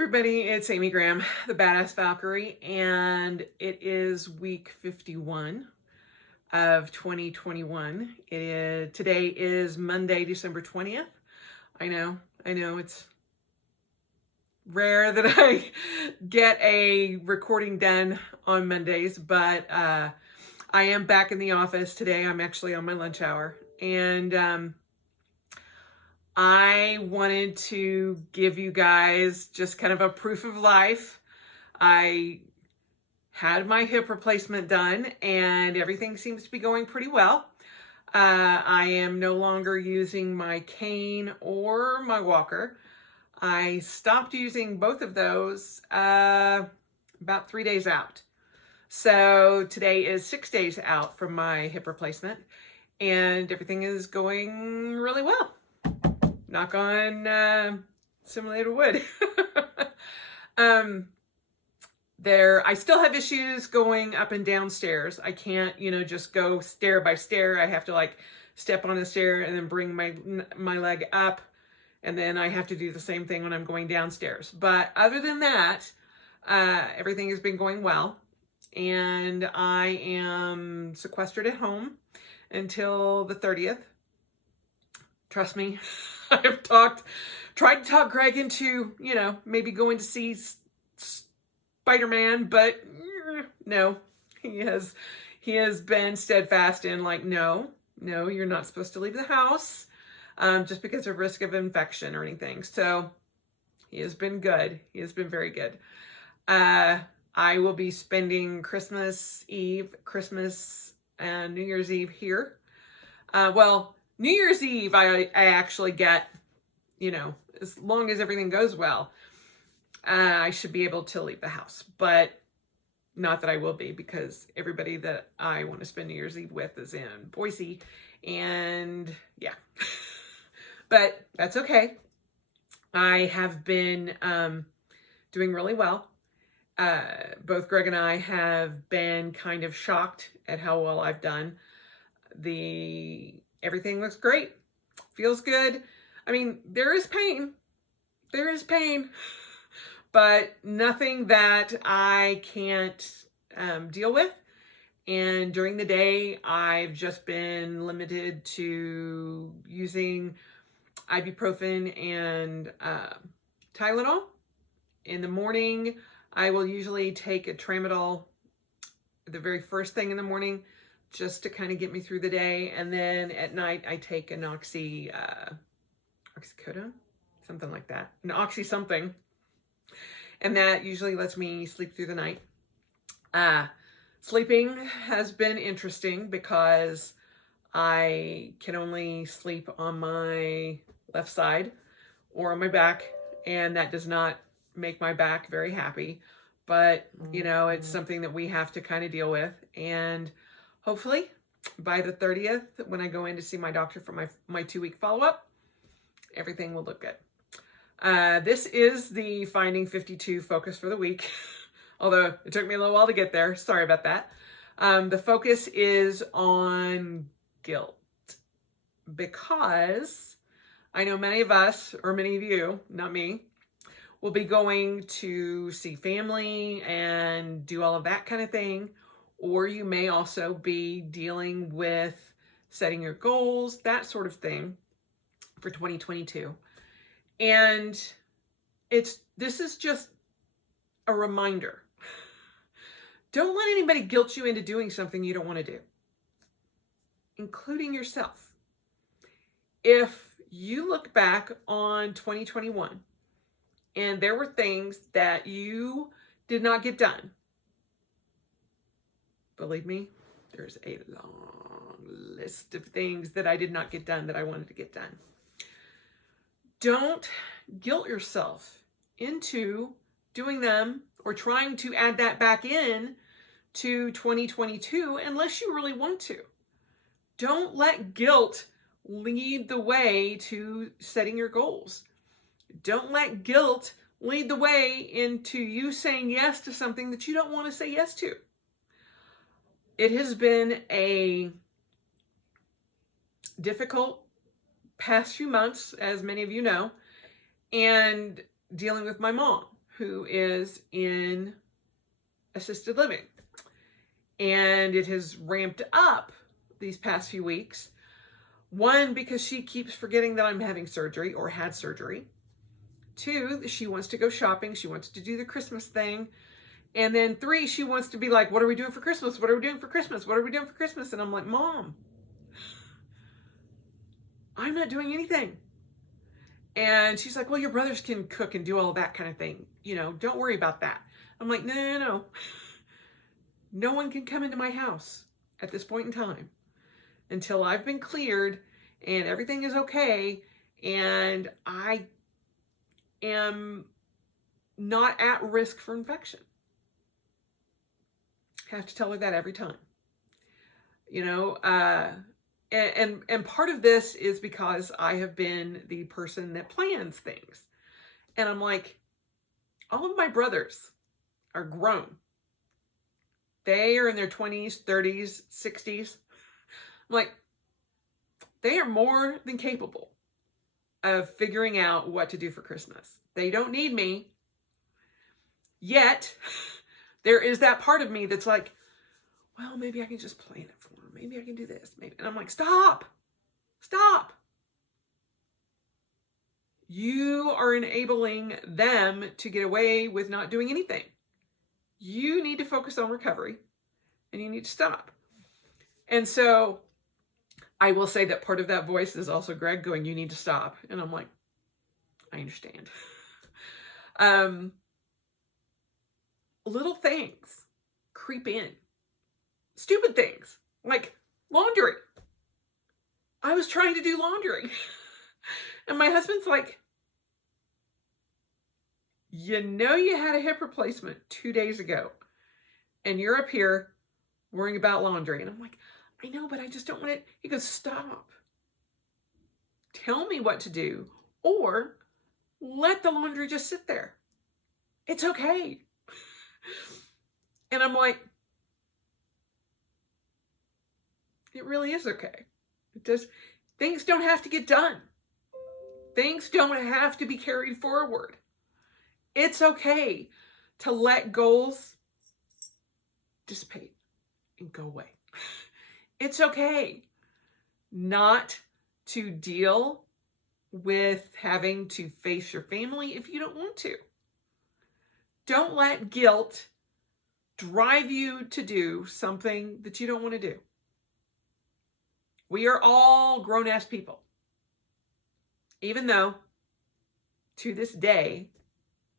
Everybody, it's Amy Graham, the Badass Valkyrie, and it is week 51 of 2021. Today is Monday, December 20th. I know, it's rare that I get a recording done on Mondays, but I am back in the office today. I'm actually on my lunch hour, and I wanted to give you guys just kind of a proof of life. I had my hip replacement done and everything seems to be going pretty well. I am no longer using my cane or my walker. I stopped using both of those about 3 days out. So today is 6 days out from my hip replacement and everything is going really well. Knock on simulated wood. I still have issues going up and down stairs. I can't, just go stair by stair. I have to like step on a stair and then bring my leg up. And then I have to do the same thing when I'm going downstairs. But other than that, everything has been going well. And I am sequestered at home until the 30th. Trust me, I've tried to talk Greg into, maybe going to see Spider-Man, but no, he has been steadfast in like, no, you're not supposed to leave the house just because of risk of infection or anything. So he has been good. He has been very good. I will be spending Christmas Eve, Christmas and New Year's Eve here. New Year's Eve, I actually get, as long as everything goes well, I should be able to leave the house. But not that I will be, because everybody that I want to spend New Year's Eve with is in Boise. And yeah, but that's okay. I have been doing really well. Both Greg and I have been kind of shocked at how well I've done. Everything looks great. Feels good. I mean, there is pain. But nothing that I can't deal with. And during the day, I've just been limited to using ibuprofen and Tylenol. In the morning, I will usually take a Tramadol the very first thing in the morning, just to kind of get me through the day. And then at night, I take an oxycodone, something like that, an oxy something. And that usually lets me sleep through the night. Sleeping has been interesting because I can only sleep on my left side or on my back. And that does not make my back very happy. But, it's something that we have to kind of deal with. And hopefully by the 30th, when I go in to see my doctor for my 2-week follow-up, everything will look good. This is the Finding 52 focus for the week, although it took me a little while to get there. Sorry about that. The focus is on guilt, because I know many of us, or many of you, not me, will be going to see family and do all of that kind of thing. Or you may also be dealing with setting your goals, that sort of thing for 2022. And this is just a reminder. Don't let anybody guilt you into doing something you don't want to do, including yourself. If you look back on 2021 and there were things that you did not get done, believe me, there's a long list of things that I did not get done that I wanted to get done. Don't guilt yourself into doing them or trying to add that back in to 2022 unless you really want to. Don't let guilt lead the way to setting your goals. Don't let guilt lead the way into you saying yes to something that you don't want to say yes to. It has been a difficult past few months, as many of you know, and dealing with my mom, who is in assisted living. And it has ramped up these past few weeks. One, because she keeps forgetting that I'm having surgery or had surgery. Two, she wants to go shopping. She wants to do the Christmas thing. And then three, she wants to be like, what are we doing for Christmas? What are we doing for Christmas? What are we doing for Christmas? And I'm like, Mom, I'm not doing anything. And she's like, well, your brothers can cook and do all that kind of thing. You know, don't worry about that. I'm like, no. No one can come into my house at this point in time until I've been cleared and everything is okay and I am not at risk for infection. I have to tell her that every time. You know, and part of this is because I have been the person that plans things. And I'm like, all of my brothers are grown. They are in their 20s, 30s, 60s. I'm like, they are more than capable of figuring out what to do for Christmas. They don't need me. Yet, there is that part of me that's like, well, maybe I can just plan it for them. Maybe I can do this. Maybe. And I'm like, stop. You are enabling them to get away with not doing anything. You need to focus on recovery and you need to stop. And so I will say that part of that voice is also Greg going, you need to stop. And I'm like, I understand. Little things creep in. Stupid things like laundry. I was trying to do laundry. And my husband's like, you know, you had a hip replacement 2 days ago and you're up here worrying about laundry. And I'm like, I know, but I just don't want it. He goes, stop. Tell me what to do or let the laundry just sit there. It's okay. And I'm like, it really is okay. It does. Things don't have to get done. Things don't have to be carried forward. It's okay to let goals dissipate and go away. It's okay not to deal with having to face your family if you don't want to. Don't let guilt drive you to do something that you don't want to do. We are all grown-ass people. Even though, to this day,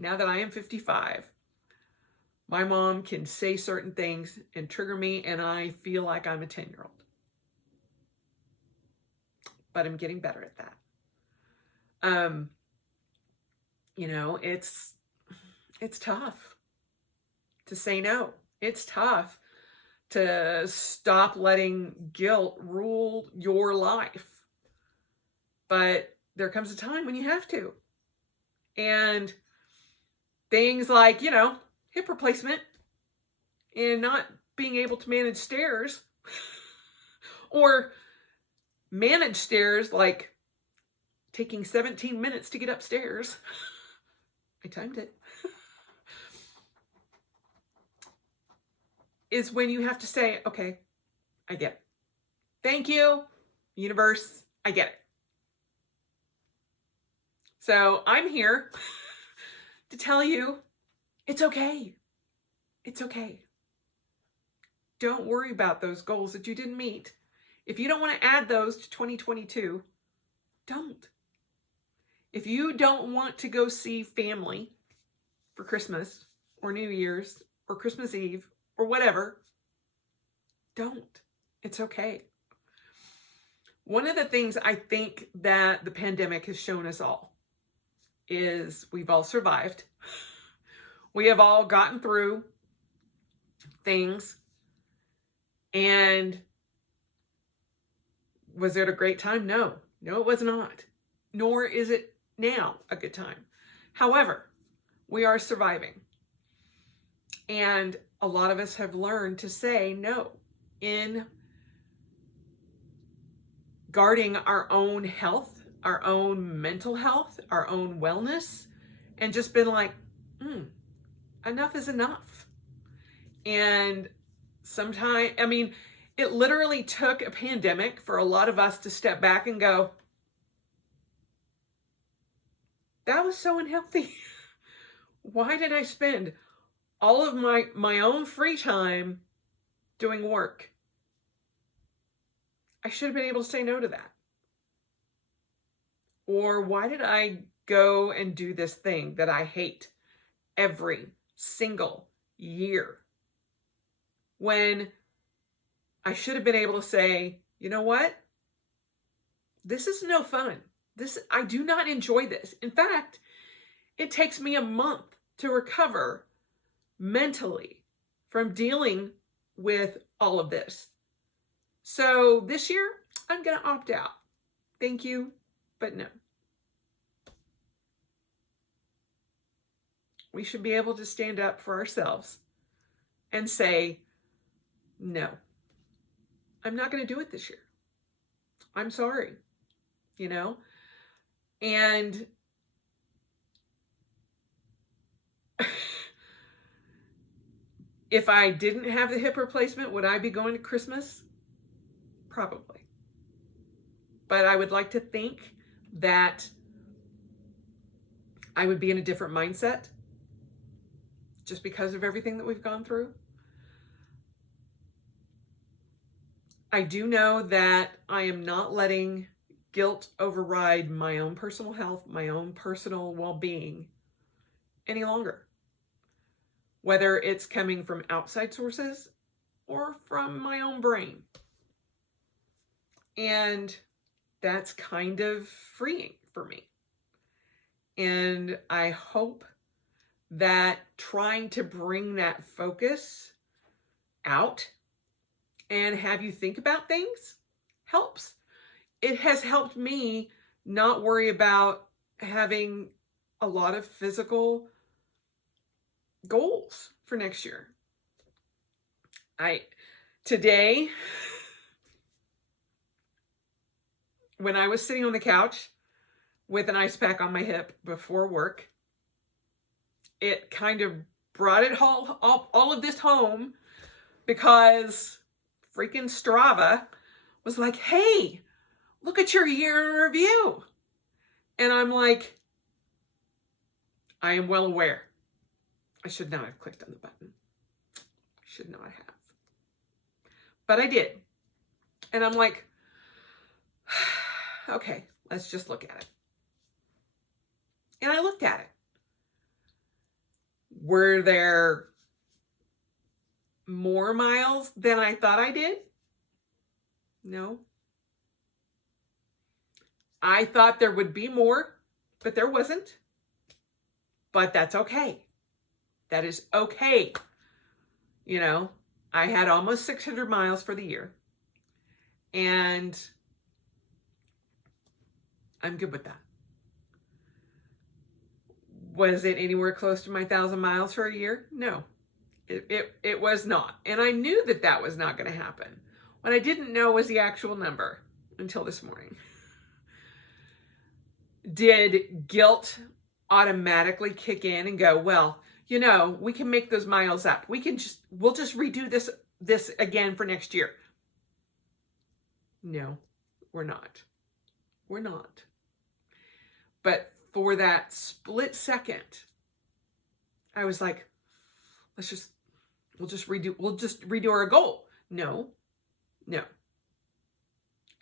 now that I am 55, my mom can say certain things and trigger me, and I feel like I'm a 10-year-old. But I'm getting better at that. You know, it's tough to say no. It's tough to stop letting guilt rule your life. But there comes a time when you have to. And things like, you know, hip replacement and not being able to manage stairs or manage stairs like taking 17 minutes to get upstairs. I timed it. Is when you have to say, okay, I get it. Thank you, universe. I get it. So I'm here to tell you it's okay. It's okay. Don't worry about those goals that you didn't meet. If you don't want to add those to 2022, don't. If you don't want to go see family for Christmas or New Year's or Christmas Eve or whatever, don't. It's okay. One of the things I think that the pandemic has shown us all is we've all survived. We have all gotten through things. And was it a great time? No. No, it was not. Nor is it now a good time. However, we are surviving. And a lot of us have learned to say no in guarding our own health, our own mental health, our own wellness, and just been like, enough is enough. And sometimes, I mean, it literally took a pandemic for a lot of us to step back and go, that was so unhealthy. Why did I spend all of my own free time doing work? I should have been able to say no to that. Or why did I go and do this thing that I hate every single year, when I should have been able to say, you know what? This is no fun. I do not enjoy this. In fact, it takes me a month to recover mentally from dealing with all of this. So this year, I'm going to opt out. Thank you, but no. We should be able to stand up for ourselves and say, no, I'm not going to do it this year. I'm sorry, you know? And if I didn't have the hip replacement, would I be going to Christmas? Probably. But I would like to think that I would be in a different mindset just because of everything that we've gone through. I do know that I am not letting guilt override my own personal health, my own personal well-being any longer. Whether it's coming from outside sources or from my own brain. And that's kind of freeing for me. And I hope that trying to bring that focus out and have you think about things helps. It has helped me not worry about having a lot of physical goals for next year. Today, when I was sitting on the couch with an ice pack on my hip before work, it kind of brought it all of this home, because freaking Strava was like, hey, look at your year in review. And I'm like, I am well aware. I should not have clicked on the button. I should not have. But I did. And I'm like, okay, let's just look at it. And I looked at it. Were there more miles than I thought I did? No. I thought there would be more, but there wasn't. But that's okay. That is okay. You know, I had almost 600 miles for the year. And I'm good with that. Was it anywhere close to my 1,000 miles for a year? No, it was not. And I knew that that was not going to happen. What I didn't know was the actual number until this morning. Did guilt automatically kick in and go, well, you know, we can make those miles up. We'll just redo this again for next year. No, we're not. We're not. But for that split second, I was like, we'll just redo our goal. No.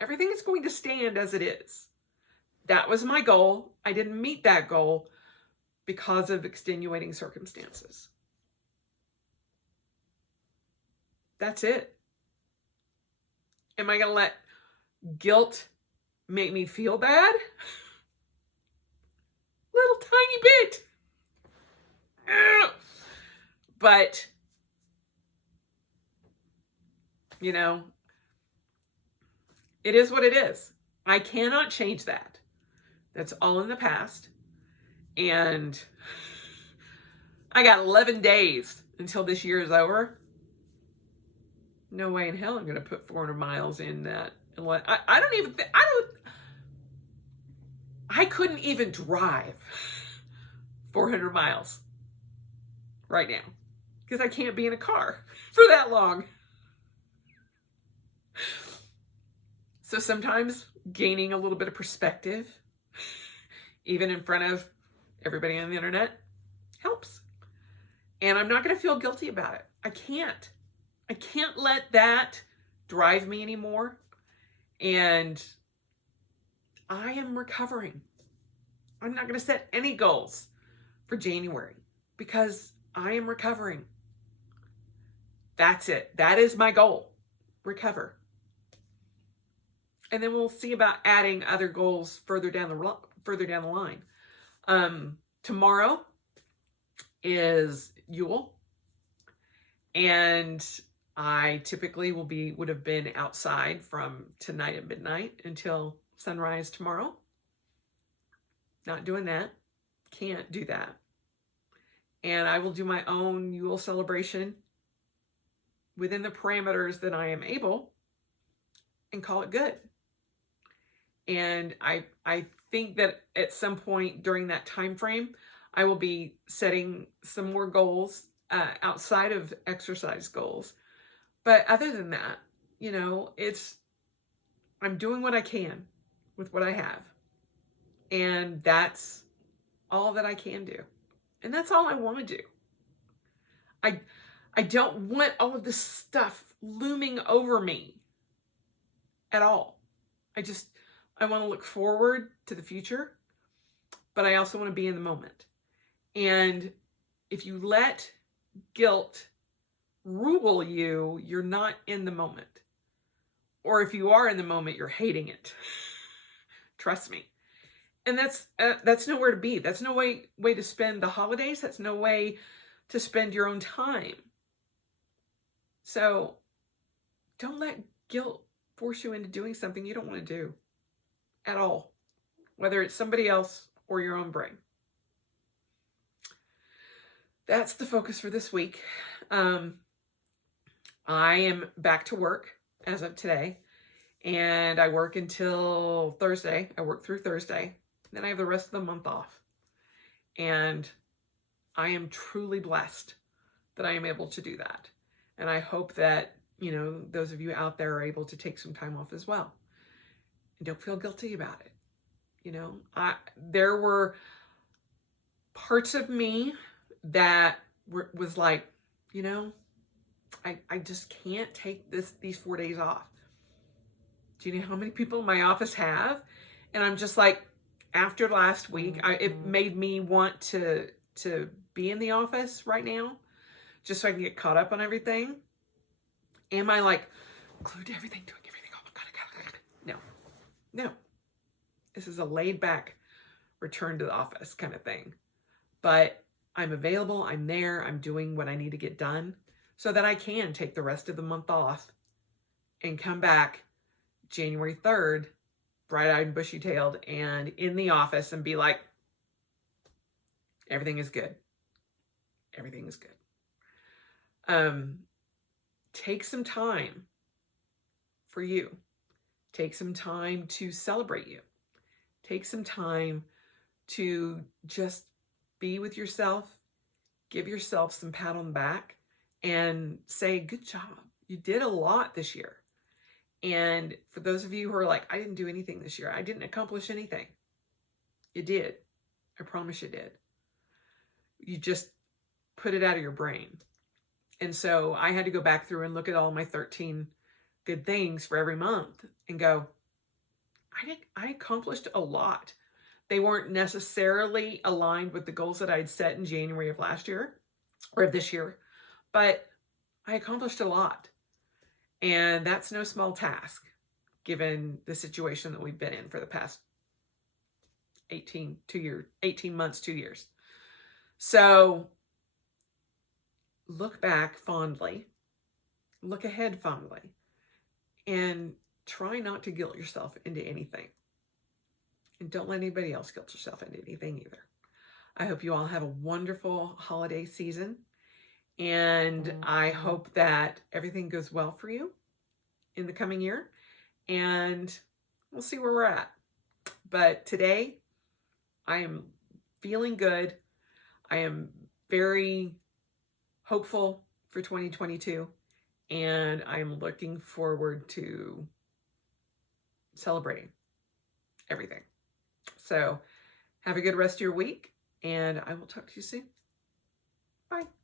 Everything is going to stand as it is. That was my goal. I didn't meet that goal because of extenuating circumstances. That's it. Am I going to let guilt make me feel bad? Little tiny bit. But, you know, it is what it is. I cannot change that. That's all in the past. And I got 11 days until this year is over. No way in hell I'm going to put 400 miles in that. I couldn't even drive 400 miles. right now because I can't be in a car for that long. So sometimes gaining a little bit of perspective, even in front of everybody on the internet, helps. And I'm not going to feel guilty about it. I can't let that drive me anymore. And I am recovering. I'm not going to set any goals for January because I am recovering. That's it. That is my goal. Recover. And then we'll see about adding other goals further down the line. Tomorrow is Yule, and I typically would have been outside from tonight at midnight until sunrise tomorrow. Not doing that. Can't do that. And I will do my own Yule celebration within the parameters that I am able and call it good. And I think that at some point during that time frame, I will be setting some more goals outside of exercise goals. But other than that, I'm doing what I can with what I have. And that's all that I can do. And that's all I want to do. I don't want all of this stuff looming over me at all. I want to look forward to the future, but I also want to be in the moment. And if you let guilt rule you, you're not in the moment. Or if you are in the moment, you're hating it. Trust me. And that's nowhere to be. That's no way to spend the holidays. That's no way to spend your own time. So don't let guilt force you into doing something you don't want to do at all, whether it's somebody else or your own brain. That's the focus for this week. I am back to work as of today, and I work until Thursday. I work through Thursday. Then I have the rest of the month off. And I am truly blessed that I am able to do that. And I hope that, those of you out there are able to take some time off as well. And don't feel guilty about it. There were parts of me that was like, I just can't take these 4 days off. Do you know how many people in my office have? And I'm just like, after last week, it made me want to be in the office right now, just so I can get caught up on everything. Am I like glued to everything, doing everything? Oh my God. No. This is a laid back return to the office kind of thing. But I'm available. I'm there. I'm doing what I need to get done so that I can take the rest of the month off and come back January 3rd, bright-eyed and bushy-tailed, and in the office and be like, everything is good. Everything is good. Take some time for you. Take some time to celebrate you. Take some time to just be with yourself, give yourself some pat on the back, and say, good job. You did a lot this year. And for those of you who are like, I didn't do anything this year, I didn't accomplish anything. You did. I promise you did. You just put it out of your brain. And so I had to go back through and look at all my 13 good things for every month and go, I accomplished a lot. They weren't necessarily aligned with the goals that I'd set in January of last year or of this year, but I accomplished a lot. And that's no small task, given the situation that we've been in for the past 18 months, 2 years. So look back fondly, look ahead fondly, and try not to guilt yourself into anything. And don't let anybody else guilt yourself into anything either. I hope you all have a wonderful holiday season. And I hope that everything goes well for you in the coming year. And we'll see where we're at. But today, I am feeling good. I am very hopeful for 2022, and I'm looking forward to celebrating everything. So have a good rest of your week, and I will talk to you soon. Bye.